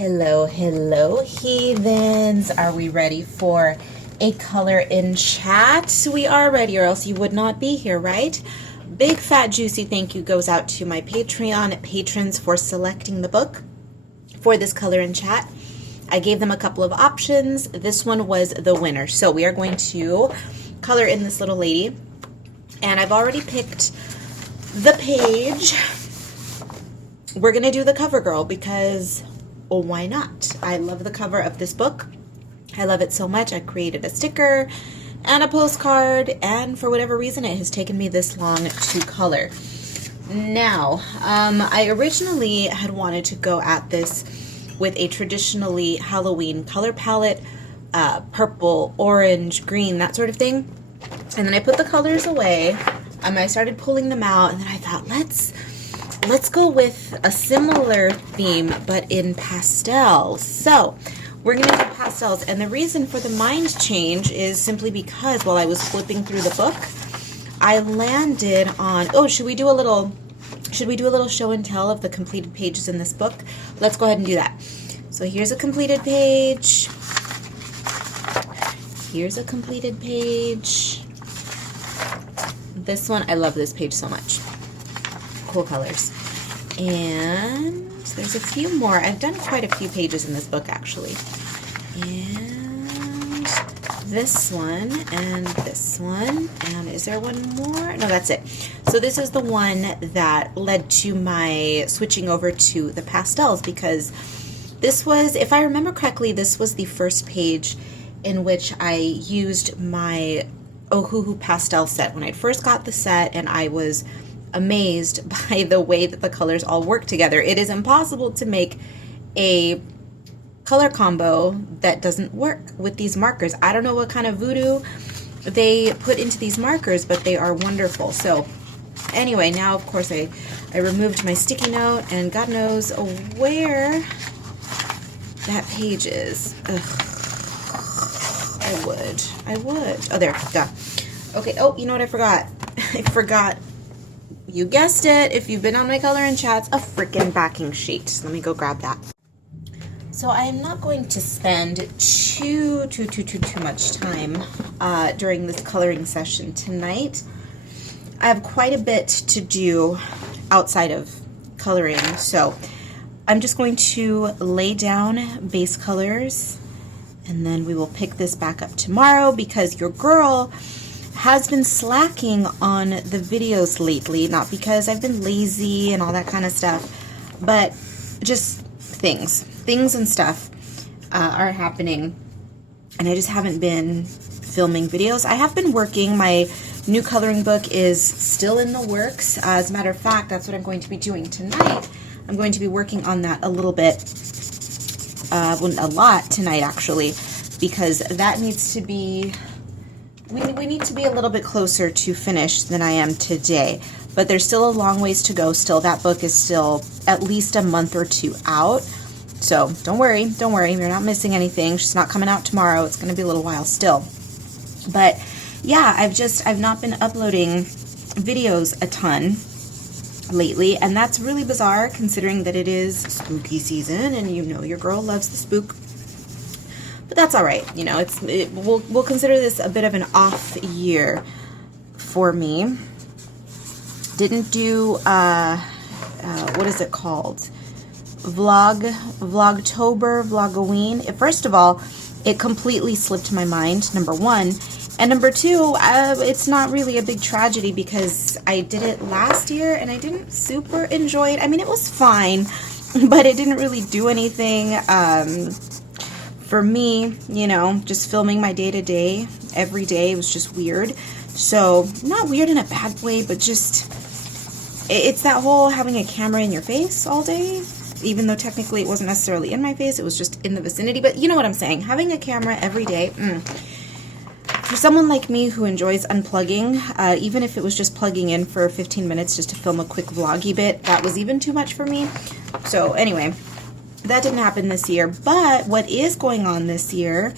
Hello, hello, heathens. Are we ready for a color in chat? We are ready, or else you would not be here, right? Big fat juicy thank you goes out to my Patreon patrons for selecting the book for this color in chat. I gave them a couple of options. This one was the winner. So we are going to color in this little lady. And I've already picked the page. We're going to do the cover girl because, well, why not? I love the cover of this book. I love it so much. I created a sticker and a postcard, and for whatever reason, it has taken me this long to color. Now, I originally had wanted to go at this with a traditionally Halloween color palette, purple, orange, green, that sort of thing. And then I put the colors away, I started pulling them out, and then I thought, let's go with a similar theme, but in pastels. So we're going to do pastels, and the reason for the mind change is simply because while I was flipping through the book, I landed on, oh, should we do a little show and tell of the completed pages in this book? Let's go ahead and do that. So here's a completed page. Here's a completed page. This one, I love this page so much. Cool colors. And there's a few more. I've done quite a few pages in this book, actually. And this one, and this one, and is there one more? No, that's it. So this is the one that led to my switching over to the pastels, because this was, if I remember correctly, this was the first page in which I used my Ohuhu pastel set when I first got the set, and I was amazed by the way that the colors all work together. It is impossible to make a color combo that doesn't work with these markers. I don't know what kind of voodoo they put into these markers, but they are wonderful. So anyway, now of course I removed my sticky note, and God knows where that page is. Ugh. I would. Oh, there, duh. Okay, oh, you know what I forgot? I forgot, you guessed it, if you've been on my color and chats, a freaking backing sheet. Let me go grab that. So I am not going to spend too much time during this coloring session tonight. I have quite a bit to do outside of coloring, so I'm just going to lay down base colors, and then we will pick this back up tomorrow, because your girl has been slacking on the videos lately, not because I've been lazy and all that kind of stuff, but just things and stuff are happening, and I just haven't been filming videos. I have been working. My new coloring book is still in the works. As a matter of fact, that's what I'm going to be doing tonight. I'm going to be working on that a little bit, a lot tonight actually, because that needs to be, we need to be a little bit closer to finish than I am today. But there's still a long ways to go. Still, that book is still at least a month or two out. So don't worry, you're not missing anything. She's not coming out tomorrow. It's going to be a little while still. But yeah, I've not been uploading videos a ton lately, and that's really bizarre considering that it is spooky season, and you know your girl loves the spook. But that's all right. You know, we'll consider this a bit of an off year for me. Didn't do what is it called? Vlogtober, Vlogoween. First of all, it completely slipped my mind, number one. And number two, it's not really a big tragedy because I did it last year and I didn't super enjoy it. I mean, it was fine, but it didn't really do anything for me, you know, just filming my day-to-day every day. It was just weird. So, not weird in a bad way, but just, it's that whole having a camera in your face all day. Even though technically it wasn't necessarily in my face, it was just in the vicinity. But you know what I'm saying. Having a camera every day, for someone like me who enjoys unplugging, even if it was just plugging in for 15 minutes just to film a quick vloggy bit, that was even too much for me. So anyway, that didn't happen this year. But what is going on this year,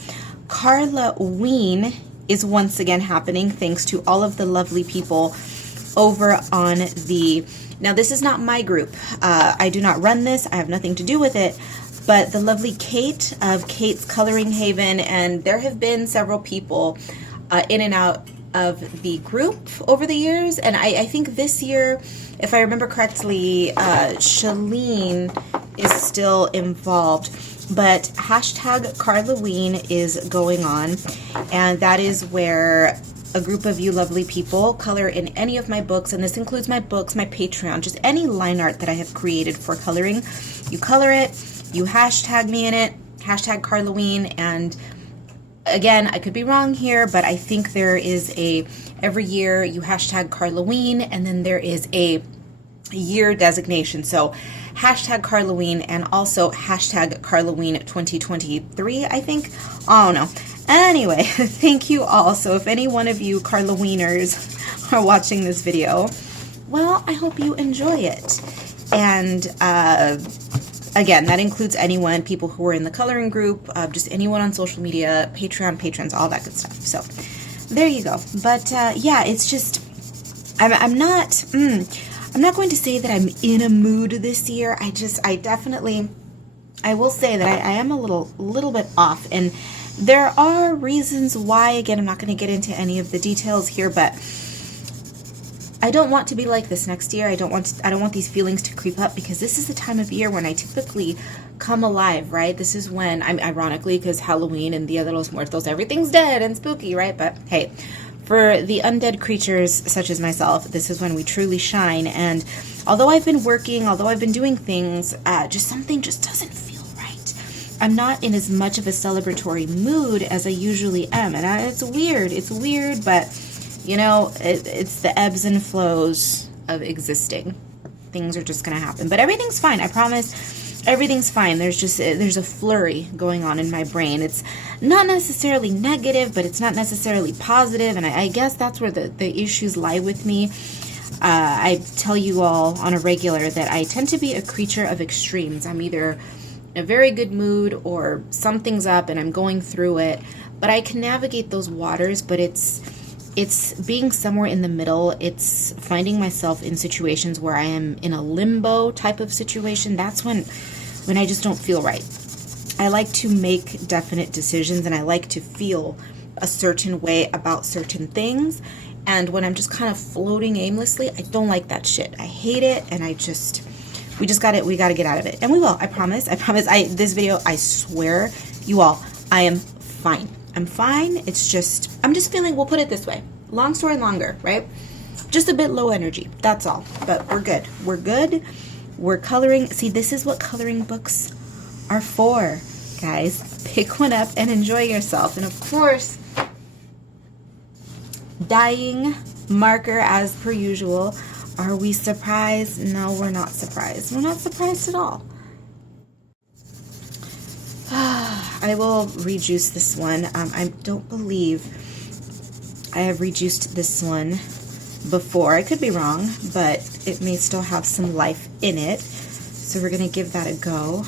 Karla Ween is once again happening thanks to all of the lovely people over on the, now this is not my group. I do not run this. I have nothing to do with it. but the lovely Kate of Kate's Coloring Haven, and there have been several people in and out of the group over the years, and I think this year, if I remember correctly, Shalene is still involved, but hashtag Karlaween is going on, and that is where a group of you lovely people color in any of my books, and this includes my books, my Patreon, just any line art that I have created for coloring. You color it, you hashtag me in it, hashtag Karlaween, and again, I could be wrong here, but I think there is every year you hashtag Karlaween, and then there is a year designation. So hashtag Karlaween and also hashtag Karlaween 2023, I think. Oh no. Anyway, thank you all. So if any one of you Karlaweeners are watching this video, well, I hope you enjoy it. And again, that includes anyone, people who are in the coloring group, just anyone on social media, Patreon, patrons, all that good stuff. So there you go. But yeah, it's just, I'm not going to say that I'm in a mood this year. I definitely, I will say that I am a little bit off, and there are reasons why. Again, I'm not going to get into any of the details here, but I don't want to be like this next year. I don't want these feelings to creep up, because this is the time of year when I typically come alive, right? This is when, I'm ironically, because Halloween and Dia de los Muertos, everything's dead and spooky, right? But hey, for the undead creatures such as myself, this is when we truly shine. And although I've been working, although I've been doing things, something just doesn't feel right. I'm not in as much of a celebratory mood as I usually am. And it's weird, but you know, it's the ebbs and flows of existing. Things are just going to happen. But everything's fine. I promise everything's fine. There's a flurry going on in my brain. It's not necessarily negative, but it's not necessarily positive. And I guess that's where the issues lie with me. I tell you all on a regular that I tend to be a creature of extremes. I'm either in a very good mood or something's up and I'm going through it. But I can navigate those waters, but it's being somewhere in the middle. It's finding myself in situations where I am in a limbo type of situation. That's when I just don't feel right. I like to make definite decisions, and I like to feel a certain way about certain things. And when I'm just kind of floating aimlessly, I don't like that shit. I hate it, and we got to get out of it. And we will, I promise. This video, I swear, you all, I am fine. I'm fine. I'm just feeling, we'll put it this way. Long story longer, right? Just a bit low energy. That's all. But we're good. We're good. We're coloring. See, this is what coloring books are for, guys. Pick one up and enjoy yourself. And of course, dying marker as per usual. Are we surprised? No, we're not surprised. We're not surprised at all. I will rejuice this one. I don't believe I have rejuiced this one before. I could be wrong, but it may still have some life in it. So we're going to give that a go.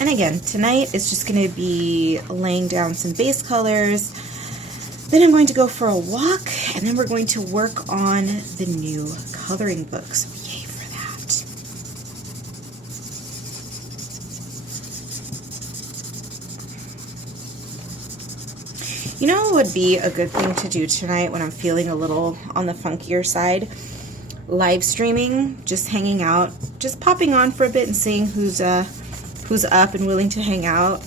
And again, tonight is just going to be laying down some base colors. Then I'm going to go for a walk, and then we're going to work on the new coloring books. Yay for that. You know what would be a good thing to do tonight when I'm feeling a little on the funkier side? Live streaming, just hanging out, just popping on for a bit and seeing who's up and willing to hang out.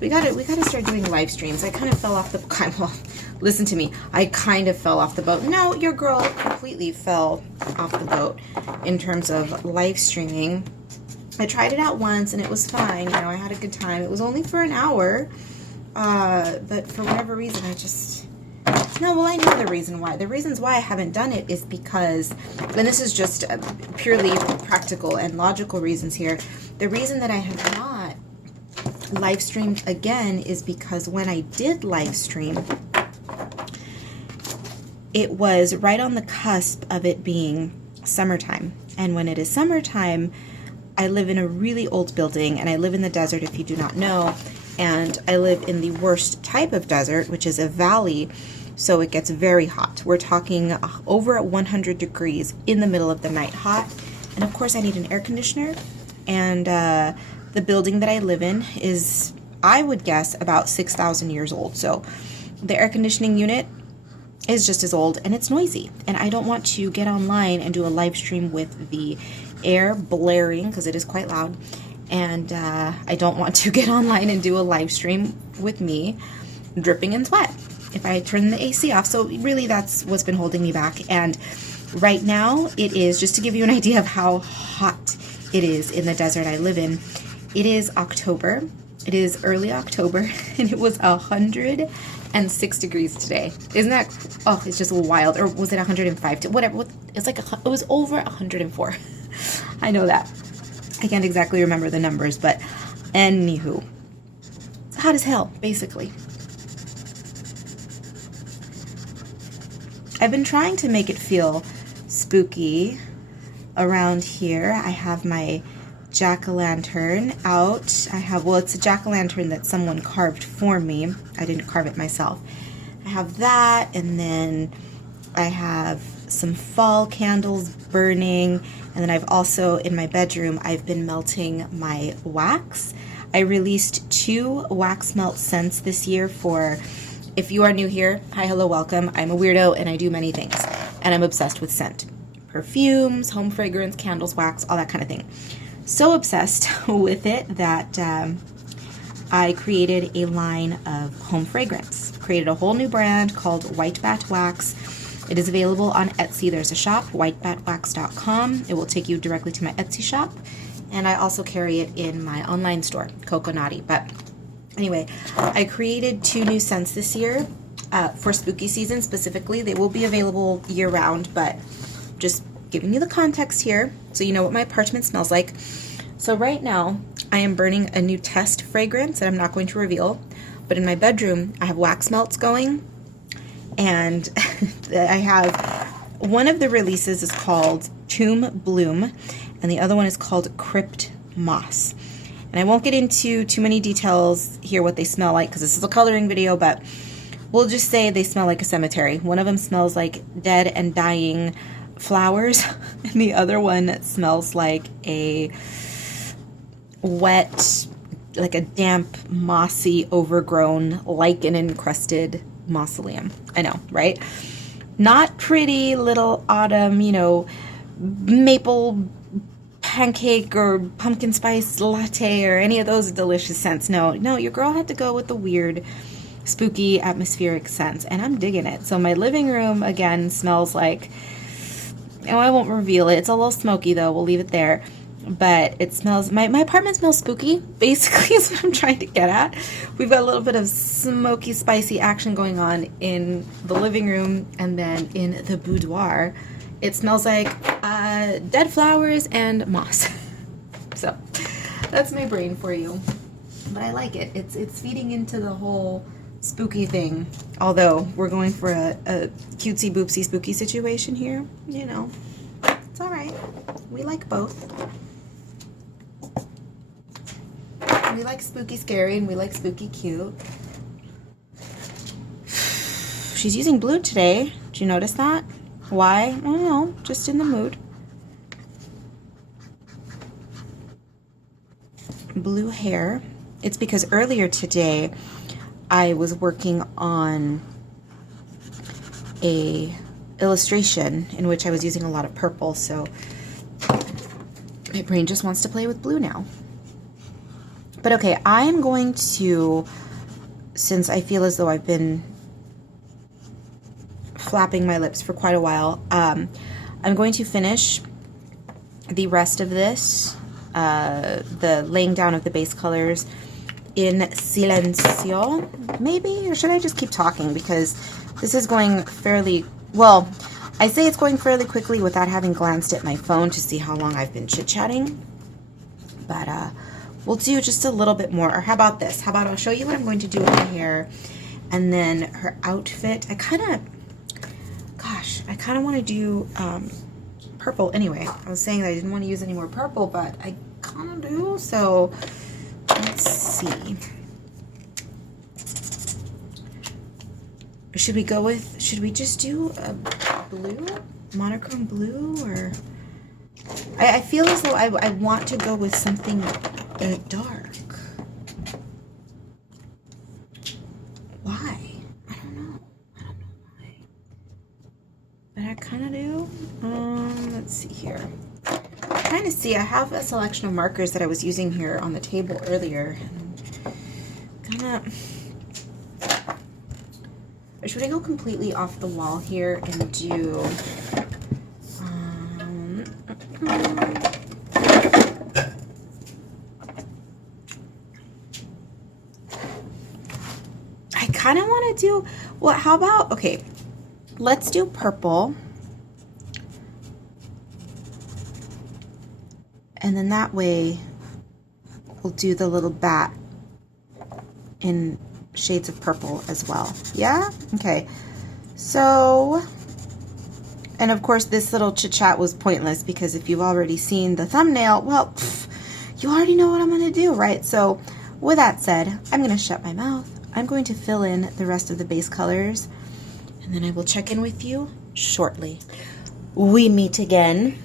We gotta start doing live streams. I kind of fell off the well, listen to me. I kind of fell off the boat. No, your girl completely fell off the boat in terms of live streaming. I tried it out once and it was fine. You know, I had a good time. It was only for an hour. But for whatever reason, I know the reason why. The reasons why I haven't done it is because, and this is just purely practical and logical reasons here. The reason that I have not live streamed again is because when I did live stream, it was right on the cusp of it being summertime. And when it is summertime, I live in a really old building, and I live in the desert, if you do not know. And I live in the worst type of desert, which is a valley, so it gets very hot. We're talking over 100 degrees in the middle of the night hot, And of course I need an air conditioner, and the building that I live in is, I would guess, about 6,000 years old. So the air conditioning unit is just as old, and it's noisy. And I don't want to get online and do a live stream with the air blaring, because it is quite loud. And I don't want to get online and do a live stream with me dripping in sweat if I turn the AC off. So really that's what's been holding me back. And right now it is, just to give you an idea of how hot it is in the desert I live in, it is October. It is early October, and it was 106 degrees today. Isn't that, oh, it's just wild. Or was it 105? Whatever. It's like, it was over 104. I know that. I can't exactly remember the numbers, but anywho, it's hot as hell, basically. I've been trying to make it feel spooky around here. I have my jack-o'-lantern out. I have, well, it's a jack-o'-lantern that someone carved for me. I didn't carve it myself. I have that, and then I have some fall candles burning, and then I've also, in my bedroom, I've been melting my wax. I released 2 wax melt scents this year for, if you are new here, hi, hello, welcome. I'm a weirdo and I do many things, and I'm obsessed with scent. Perfumes, home fragrance, candles, wax, all that kind of thing. So obsessed with it that I created a line of home fragrance. Created a whole new brand called White Bat Wax. It is available on Etsy. There's a shop, whitebatwax.com. It will take you directly to my Etsy shop. And I also carry it in my online store, Coconati. But anyway, I created 2 new scents this year for spooky season specifically. They will be available year round, but just giving you the context here so you know what my apartment smells like. So right now I am burning a new test fragrance that I'm not going to reveal, but in my bedroom I have wax melts going, and I have, one of the releases is called Tomb Bloom and the other one is called Crypt Moss. And I won't get into too many details here what they smell like because this is a coloring video, but we'll just say they smell like a cemetery. One of them smells like dead and dying flowers, and the other one smells like a wet, like a damp, mossy, overgrown, lichen encrusted mausoleum. I know, right? Not pretty little autumn, you know, maple pancake or pumpkin spice latte or any of those delicious scents. No, your girl had to go with the weird, spooky, atmospheric scents, and I'm digging it. So my living room, again, smells like, oh, I won't reveal it. It's a little smoky, though. We'll leave it there. But it smells, my apartment smells spooky, basically, is what I'm trying to get at. We've got a little bit of smoky, spicy action going on in the living room, and then in the boudoir, it smells like dead flowers and moss. So that's my brain for you. But I like it. It's feeding into the whole spooky thing. Although we're going for a cutesy boopsy spooky situation here, you know, it's all right. We like both. We like spooky scary and we like spooky cute. She's using blue today. Did you notice that? Why? I don't know. Just in the mood. Blue hair. It's because earlier today I was working on a illustration in which I was using a lot of purple, so my brain just wants to play with blue now. But okay, I'm going to, since I feel as though I've been flapping my lips for quite a while, I'm going to finish the rest of this, the laying down of the base colors in silencio, maybe? Or should I just keep talking? Because this is going fairly, well, I say it's going fairly quickly without having glanced at my phone to see how long I've been chit-chatting. But we'll do just a little bit more. Or how about this? How about I'll show you what I'm going to do with her hair, and then her outfit. I kind of want to do purple anyway. I was saying that I didn't want to use any more purple, but I kind of do, so let's see. Should we go with, should we just do a blue, monochrome blue, or I feel as though I want to go with something dark. Why? I don't know. I don't know why. But I kind of do. Let's see here. I'm trying to see. I have a selection of markers that I was using here on the table earlier. And or should I go completely off the wall here and do... I kind of want to do... Well, how about... Okay, let's do purple. And then that way, we'll do the little bat in shades of purple as well. Yeah? Okay. So, and of course this little chit chat was pointless because if you've already seen the thumbnail, well, you already know what I'm going to do, right? So with that said, I'm going to shut my mouth. I'm going to fill in the rest of the base colors and then I will check in with you shortly. We meet again.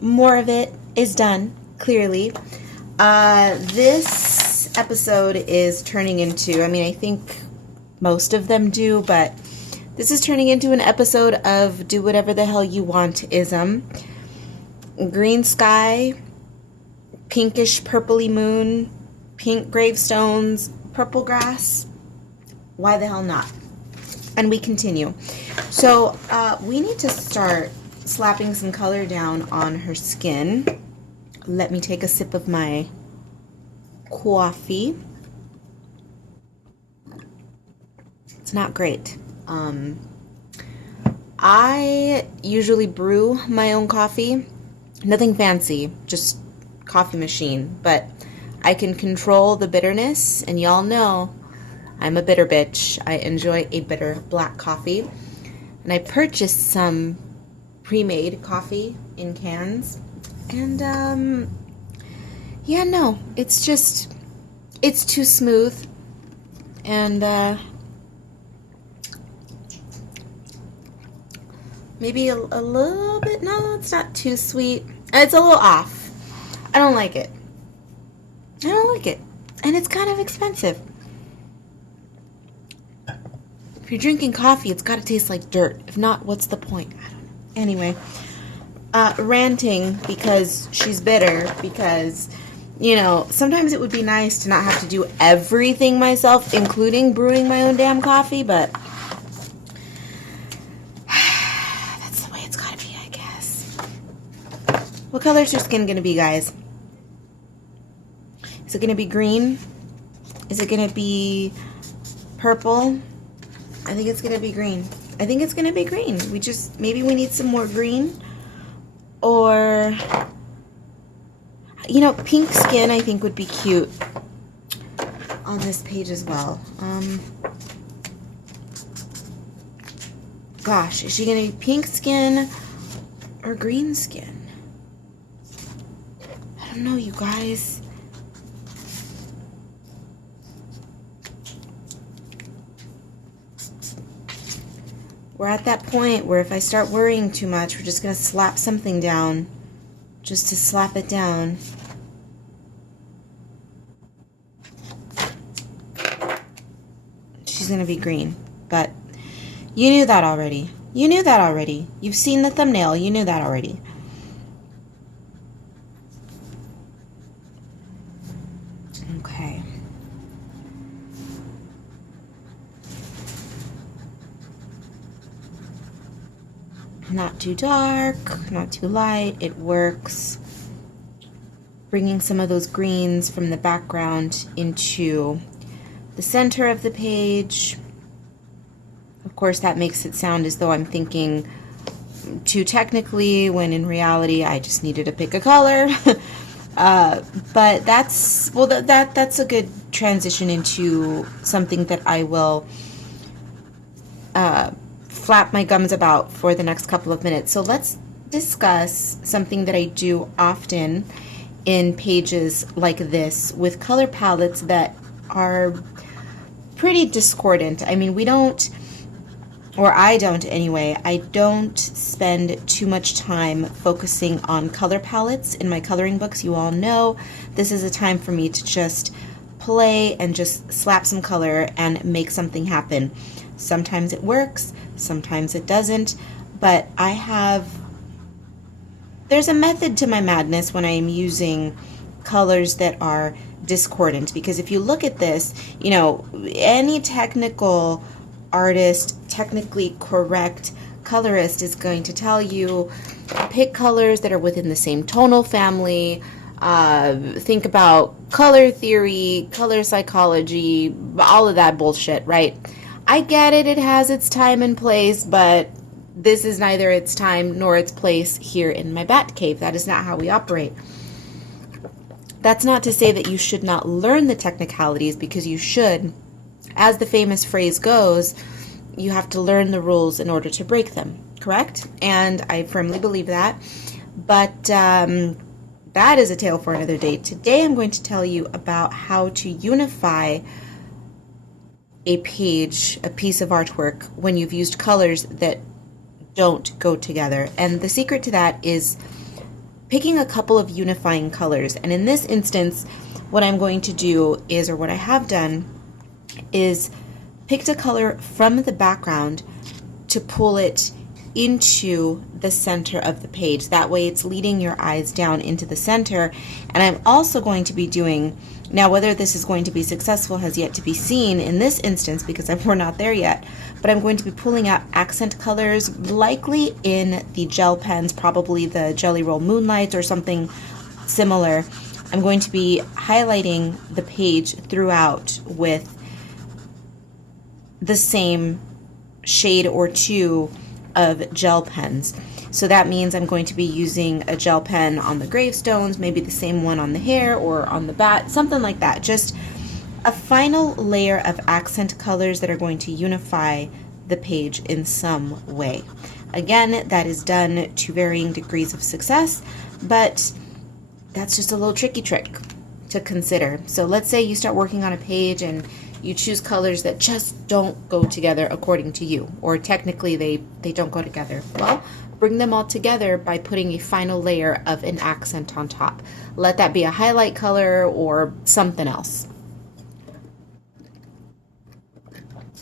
More of it is done, clearly. This episode is turning into, I mean, I think most of them do, but this is turning into an episode of do whatever the hell you want-ism. Green sky, pinkish purpley moon, pink gravestones, purple grass. Why the hell not? And we continue. So we need to start slapping some color down on her skin. Let me take a sip of my coffee. It's not great. I usually brew my own coffee. Nothing fancy, just coffee machine. But I can control the bitterness, and y'all know I'm a bitter bitch. I enjoy a bitter black coffee. And I purchased some pre-made coffee in cans. And yeah, no, it's just, it's too smooth, and maybe a little bit, no, it's not too sweet. It's a little off. I don't like it. I don't like it. And it's kind of expensive. If you're drinking coffee, it's got to taste like dirt. If not, what's the point? I don't know. Anyway, ranting because she's bitter, because, you know, sometimes it would be nice to not have to do everything myself, including brewing my own damn coffee, but that's the way it's gotta be, I guess. What color is your skin gonna be, guys? Is it gonna be green? Is it gonna be purple? I think it's gonna be green. I think it's gonna be green. We just, maybe we need some more green. Or, you know, pink skin I think would be cute on this page as well. Gosh, is she gonna be pink skin or green skin? I don't know, you guys. We're at that point where if I start worrying too much, we're just going to slap something down just to slap it down. She's going to be green, but you knew that already. You knew that already. You've seen the thumbnail. You knew that already. Okay. Not too dark, not too light. It works. Bringing some of those greens from the background into the center of the page. Of course, that makes it sound as though I'm thinking too technically, when in reality, I just needed to pick a color. But that's, well, that's a good transition into something that I will flap my gums about for the next couple of minutes. So let's discuss something that I do often in pages like this with color palettes that are pretty discordant. I mean, we don't or I don't anyway, I don't spend too much time focusing on color palettes in my coloring books. You all know this is a time for me to just play and just slap some color and make something happen. Sometimes it works, sometimes it doesn't, but there's a method to my madness when I am using colors that are discordant, because if you look at this, you know, any technical artist, technically correct colorist is going to tell you pick colors that are within the same tonal family, think about color theory, color psychology, all of that bullshit, right? I get it, it has its time and place, but this is neither its time nor its place here in my bat cave. That is not how we operate. That's not to say that you should not learn the technicalities, because you should. As the famous phrase goes, you have to learn the rules in order to break them, correct? And I firmly believe that. But that is a tale for another day. Today I'm going to tell you about how to unify a page, a piece of artwork, when you've used colors that don't go together. And the secret to that is picking a couple of unifying colors. And in this instance, what I'm going to do is, or what I have done, is picked a color from the background to pull it into the center of the page. That way it's leading your eyes down into the center. And I'm also going to be doing, now whether this is going to be successful has yet to be seen in this instance, because we're not there yet, but I'm going to be pulling out accent colors, likely in the gel pens, probably the Jelly Roll Moonlight or something similar. I'm going to be highlighting the page throughout with the same shade or two of gel pens. So that means I'm going to be using a gel pen on the gravestones, maybe the same one on the hair or on the bat, something like that. Just a final layer of accent colors that are going to unify the page in some way. Again, that is done to varying degrees of success, but that's just a little tricky trick to consider. So let's say you start working on a page and you choose colors that just don't go together according to you, or technically they don't go together. Well, bring them all together by putting a final layer of an accent on top. Let that be a highlight color or something else.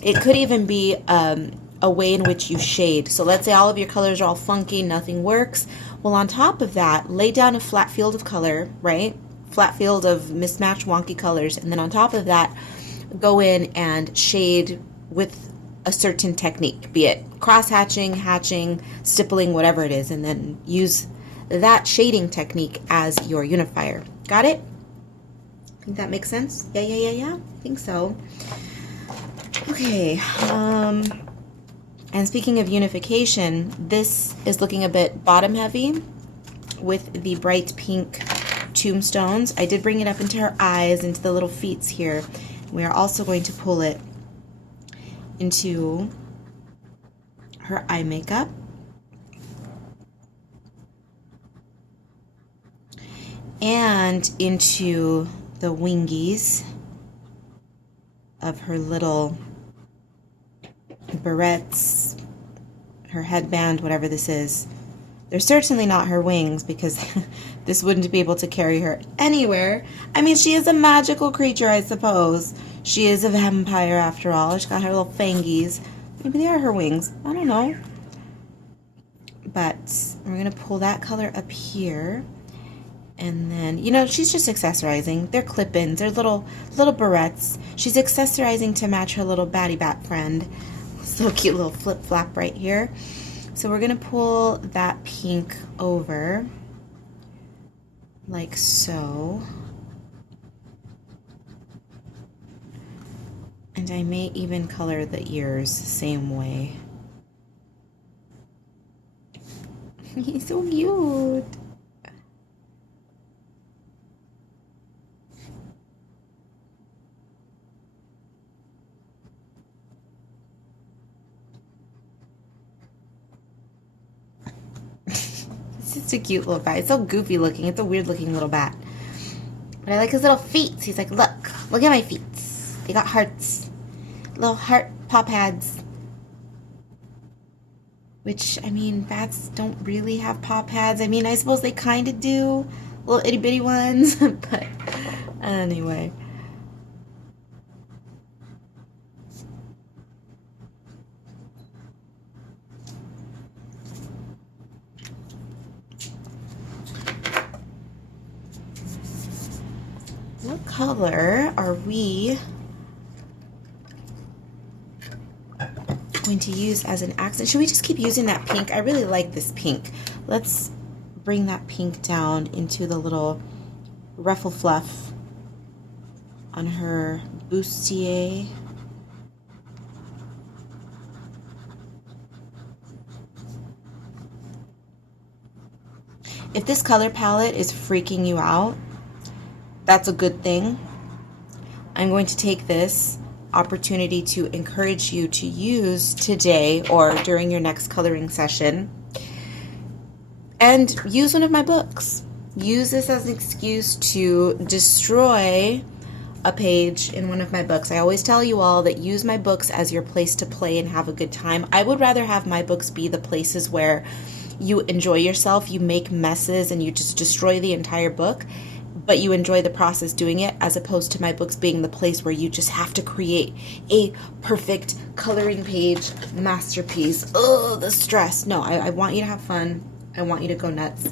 It could even be a way in which you shade. So let's say all of your colors are all funky, nothing works. Well, on top of that, lay down a flat field of color, right? Flat field of mismatched wonky colors. And then on top of that, go in and shade with a certain technique, be it cross-hatching, hatching, stippling, whatever it is, and then use that shading technique as your unifier. Got it? Think that makes sense? Yeah, I think so. Okay, and speaking of unification, this is looking a bit bottom heavy with the bright pink tombstones. I did bring it up into her eyes, into the little feets here. We are also going to pull it into her eye makeup. And into the wingies of her little barrettes, her headband, whatever this is. They're certainly not her wings, because this wouldn't be able to carry her anywhere. I mean, she is a magical creature, I suppose. She is a vampire after all. She's got her little fangies. Maybe they are her wings. I don't know. But we're going to pull that color up here. And then, you know, she's just accessorizing. They're clip-ins. They're little barrettes. She's accessorizing to match her little batty bat friend. So cute little flip-flap right here. So we're going to pull that pink over like so. And I may even color the ears the same way. He's so cute. It's a cute little bat. It's so goofy looking. It's a weird looking little bat. But I like his little feet. He's like, look at my feet. They got hearts. Little heart paw pads. which, I mean, bats don't really have paw pads. I mean, I suppose they kind of do, little itty bitty ones, but anyway. What color are we going to use as an accent? Should we just keep using that pink? I really like this pink. Let's bring that pink down into the little ruffle fluff on her bustier. If this color palette is freaking you out, that's a good thing. I'm going to take this opportunity to encourage you to use today or during your next coloring session and use one of my books. Use this as an excuse to destroy a page in one of my books. I always tell you all that use my books as your place to play and have a good time. I would rather have my books be the places where you enjoy yourself, you make messes, and you just destroy the entire book, but you enjoy the process doing it, as opposed to my books being the place where you just have to create a perfect coloring page masterpiece. Oh, the stress. No, I want you to have fun. I want you to go nuts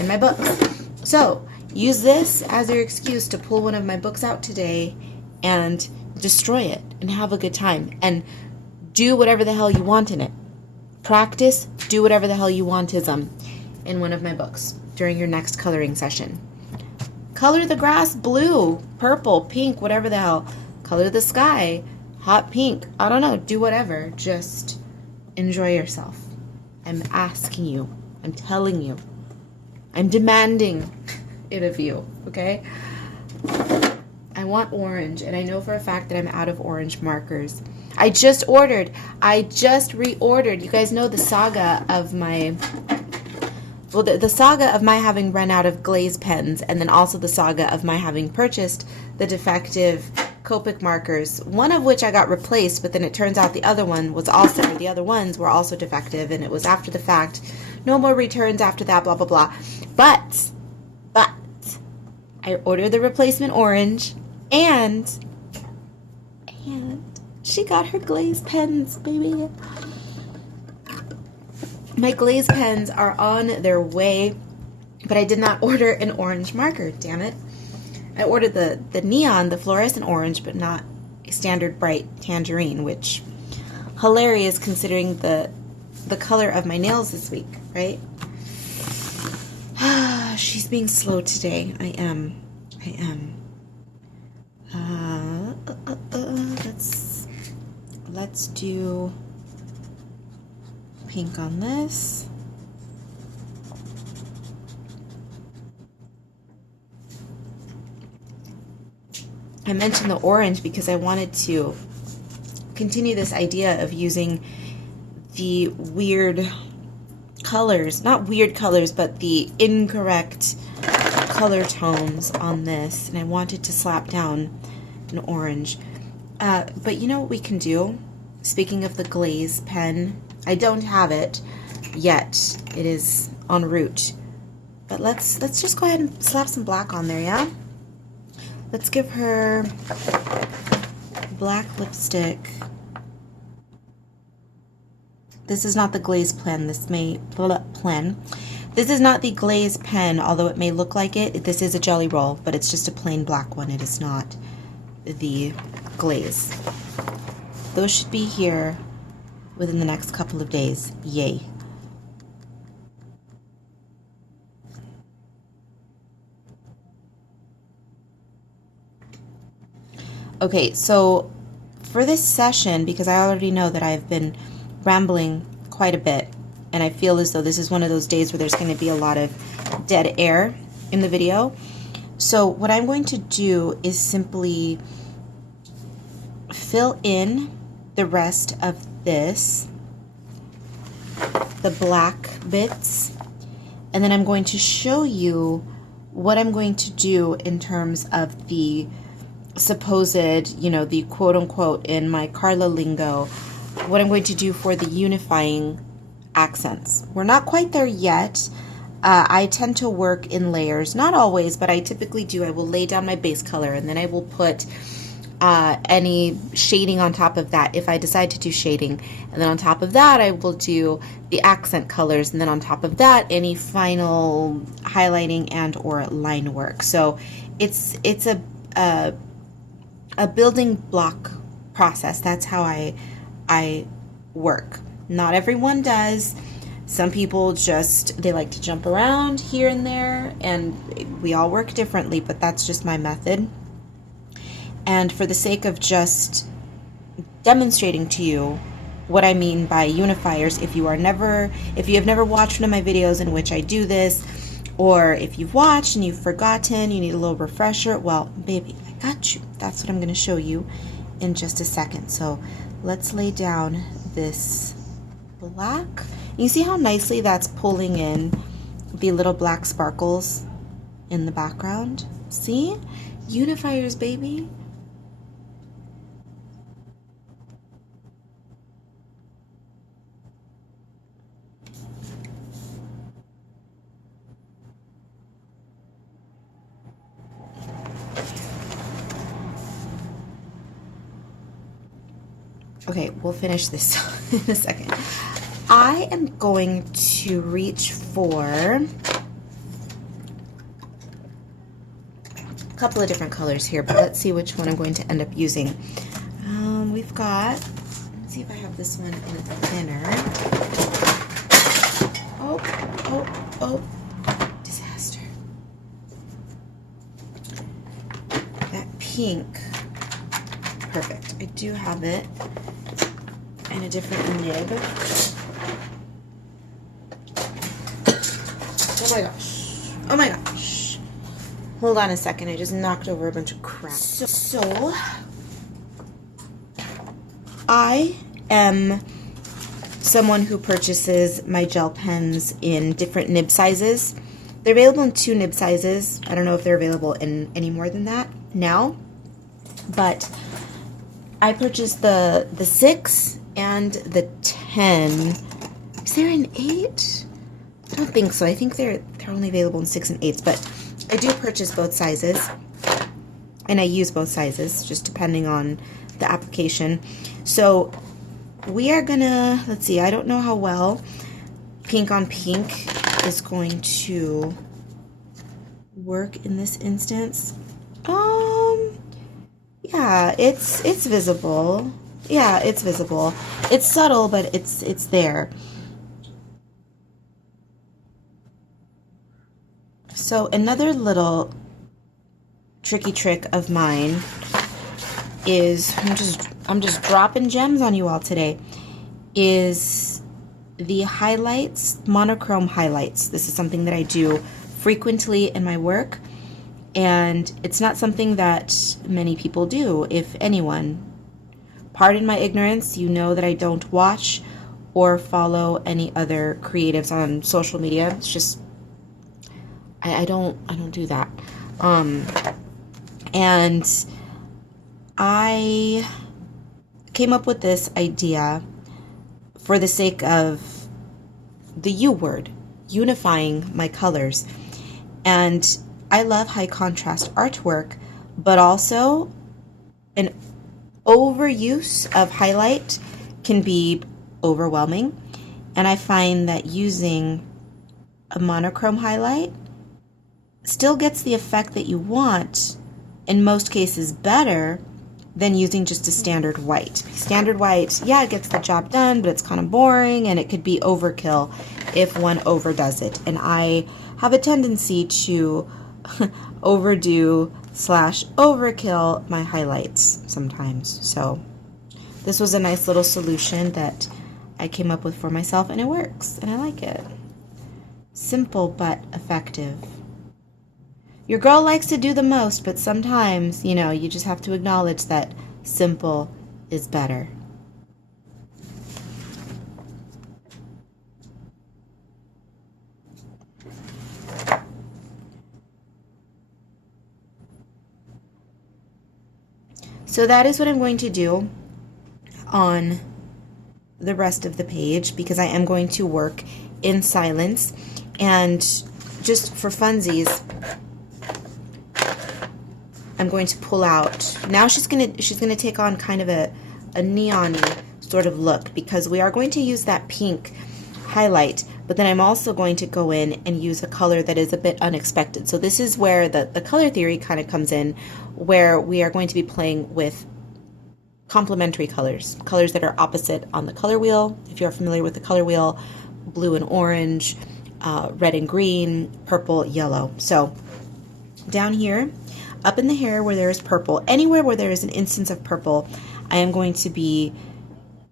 in my books. So use this as your excuse to pull one of my books out today and destroy it and have a good time and do whatever the hell you want in it. Practice, do whatever the hell you want-ism in one of my books during your next coloring session. Color the grass blue, purple, pink, whatever the hell. Color the sky hot pink. I don't know. Do whatever. Just enjoy yourself. I'm asking you. I'm telling you. I'm demanding it of you. Okay? I want orange, and I know for a fact that I'm out of orange markers. I just reordered. You guys know the saga of my... Well, the saga of my having run out of glaze pens, and then also the saga of my having purchased the defective Copic markers, one of which I got replaced, but then it turns out the other ones were also defective, and it was after the fact. No more returns after that, blah, blah, blah. But, I ordered the replacement orange, and she got her glaze pens, baby. My glaze pens are on their way, but I did not order an orange marker, damn it. I ordered the neon, the fluorescent orange, but not a standard bright tangerine, which, hilarious considering the color of my nails this week, right? She's being slow today. I am. Let's do pink on this. I mentioned the orange because I wanted to continue this idea of using the weird colors, not weird colors, but the incorrect color tones on this, and I wanted to slap down an orange. But you know what we can do? Speaking of the glaze pen, I don't have it yet. It is en route. But let's just go ahead and slap some black on there, yeah? Let's give her black lipstick. This is not the glaze pen. This is not the glaze pen, although it may look like it. This is a jelly roll, but it's just a plain black one. It is not the glaze. Those should be here within the next couple of days. Yay. Okay, so for this session, because I already know that I've been rambling quite a bit, and I feel as though this is one of those days where there's going to be a lot of dead air in the video. So what I'm going to do is simply fill in the rest of this, the black bits, and then I'm going to show you what I'm going to do in terms of the supposed, you know, the quote-unquote in my Karla lingo, what I'm going to do for the unifying accents. We're not quite there yet. I tend to work in layers, not always, but I typically do. I will lay down my base color and then I will put any shading on top of that if I decide to do shading. And then on top of that, I will do the accent colors. And then on top of that, any final highlighting and or line work. So it's a building block process. That's how I work. Not everyone does. Some people just, they like to jump around here and there, and we all work differently, but that's just my method. And for the sake of just demonstrating to you what I mean by unifiers, if you have never watched one of my videos in which I do this, or if you've watched and you've forgotten, you need a little refresher, well, baby, I got you. That's what I'm going to show you in just a second. So let's lay down this black. You see how nicely that's pulling in the little black sparkles in the background? See? Unifiers, baby. Okay, we'll finish this in a second. I am going to reach for a couple of different colors here, but let's see which one I'm going to end up using. We've got, let's see if I have this one in thinner. Oh, disaster. That pink, perfect. I do have it in a different nib. Oh my gosh. Hold on a second, I just knocked over a bunch of crap. So I am someone who purchases my gel pens in different nib sizes. They're available in 2 nib sizes. I don't know if they're available in any more than that now, but I purchased the 6 and the 10. Is there an 8? I don't think so. I think they're only available in 6 and 8s, but I do purchase both sizes, and I use both sizes, just depending on the application. So we are gonna, let's see, I don't know how well pink on pink is going to work in this instance. Yeah, it's visible. Yeah, it's visible. It's subtle, but it's there. So another little tricky trick of mine is, I'm just dropping gems on you all today, is the highlights, monochrome highlights. This is something that I do frequently in my work, and it's not something that many people do, if anyone. Pardon my ignorance, you know that I don't watch or follow any other creatives on social media. It's just I don't do that. And I came up with this idea for the sake of the U word, unifying my colors. And I love high contrast artwork, but also an overuse of highlight can be overwhelming. And I find that using a monochrome highlight still gets the effect that you want, in most cases better than using just a standard white. Standard white, yeah, it gets the job done, but it's kind of boring, and it could be overkill if one overdoes it. And I have a tendency to overdo / overkill my highlights sometimes. So this was a nice little solution that I came up with for myself, and it works, and I like it. Simple but effective. Your girl likes to do the most, but sometimes, you know, you just have to acknowledge that simple is better. So that is what I'm going to do on the rest of the page because I am going to work in silence. And just for funsies, I'm going to pull out. Now she's gonna take on kind of a neon-y sort of look because we are going to use that pink highlight, but then I'm also going to go in and use a color that is a bit unexpected. So this is where the color theory kind of comes in, where we are going to be playing with complementary colors, colors that are opposite on the color wheel. If you're familiar with the color wheel, blue and orange, red and green, purple, yellow. So down here, up in the hair where there is purple, anywhere where there is an instance of purple, I am going to be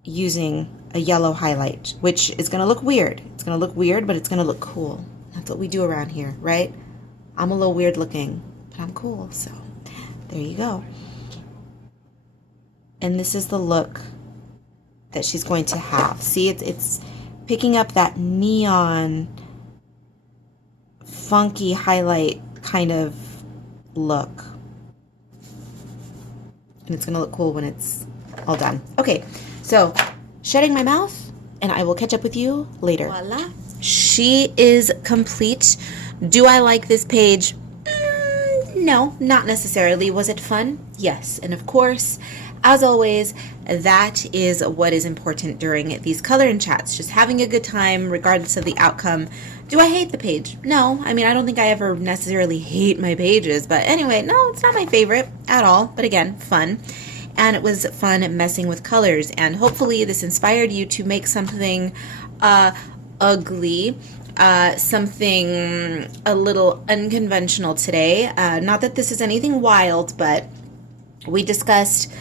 using a yellow highlight, which is going to look weird. It's going to look weird, but it's going to look cool. That's what we do around here, right? I'm a little weird looking, but I'm cool, so there you go. And this is the look that she's going to have. See, it's picking up that neon, funky highlight kind of look. And it's going to look cool when it's all done. Okay, so shutting my mouth, and I will catch up with you later. Voila. She is complete. Do I like this page? No, not necessarily. Was it fun? Yes. And of course, as always, that is what is important during these color and chats. Just having a good time, regardless of the outcome. Do I hate the page? No. I mean, I don't think I ever necessarily hate my pages. But anyway, no, it's not my favorite at all. But again, fun. And it was fun messing with colors. And hopefully this inspired you to make something ugly, something a little unconventional today. Not that this is anything wild, but we discussed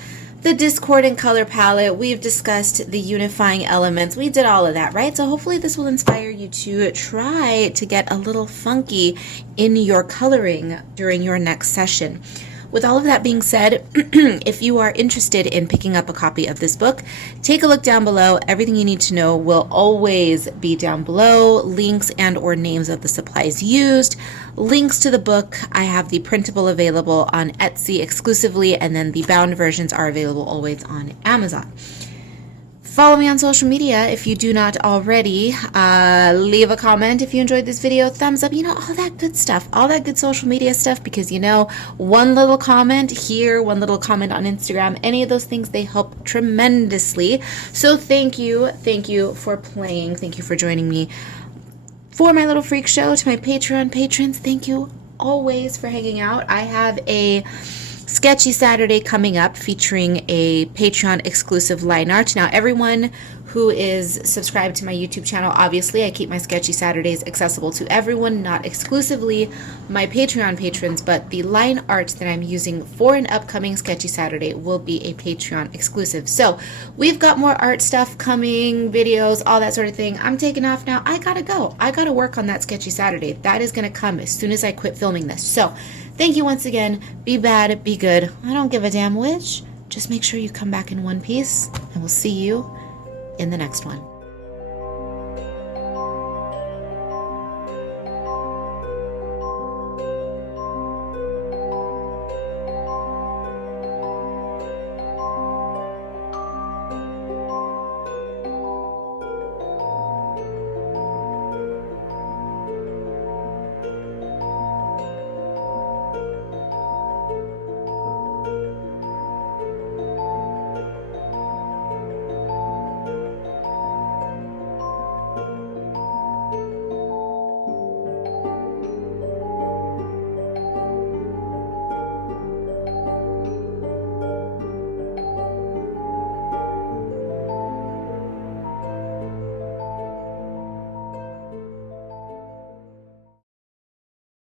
the Discord and color palette. We've discussed the unifying elements. We did all of that, right? So hopefully this will inspire you to try to get a little funky in your coloring during your next session. With all of that being said, if you are interested in picking up a copy of this book, take a look down below. Everything you need to know will always be down below. Links and or names of the supplies used. Links to the book. I have the printable available on Etsy exclusively, and then the bound versions are available always on Amazon. Follow me on social media if you do not already. Leave a comment if you enjoyed this video. Thumbs up, all that good stuff. All that good social media stuff, because one little comment here, one little comment on Instagram, any of those things, they help tremendously. So thank you for playing. Thank you for joining me for my little freak show. To my Patreon patrons, thank you always for hanging out. I have a Sketchy Saturday coming up featuring a Patreon exclusive line art. Now, everyone who is subscribed to my YouTube channel, obviously I keep my Sketchy Saturdays accessible to everyone, not exclusively my Patreon patrons, but the line art that I'm using for an upcoming Sketchy Saturday will be a Patreon exclusive. So we've got more art stuff coming, videos, all that sort of thing. I'm taking off now. I gotta go. I gotta work on that Sketchy Saturday. That is gonna come as soon as I quit filming this. So thank you once again. Be bad, be good. I don't give a damn which. Just make sure you come back in one piece, and we'll see you in the next one.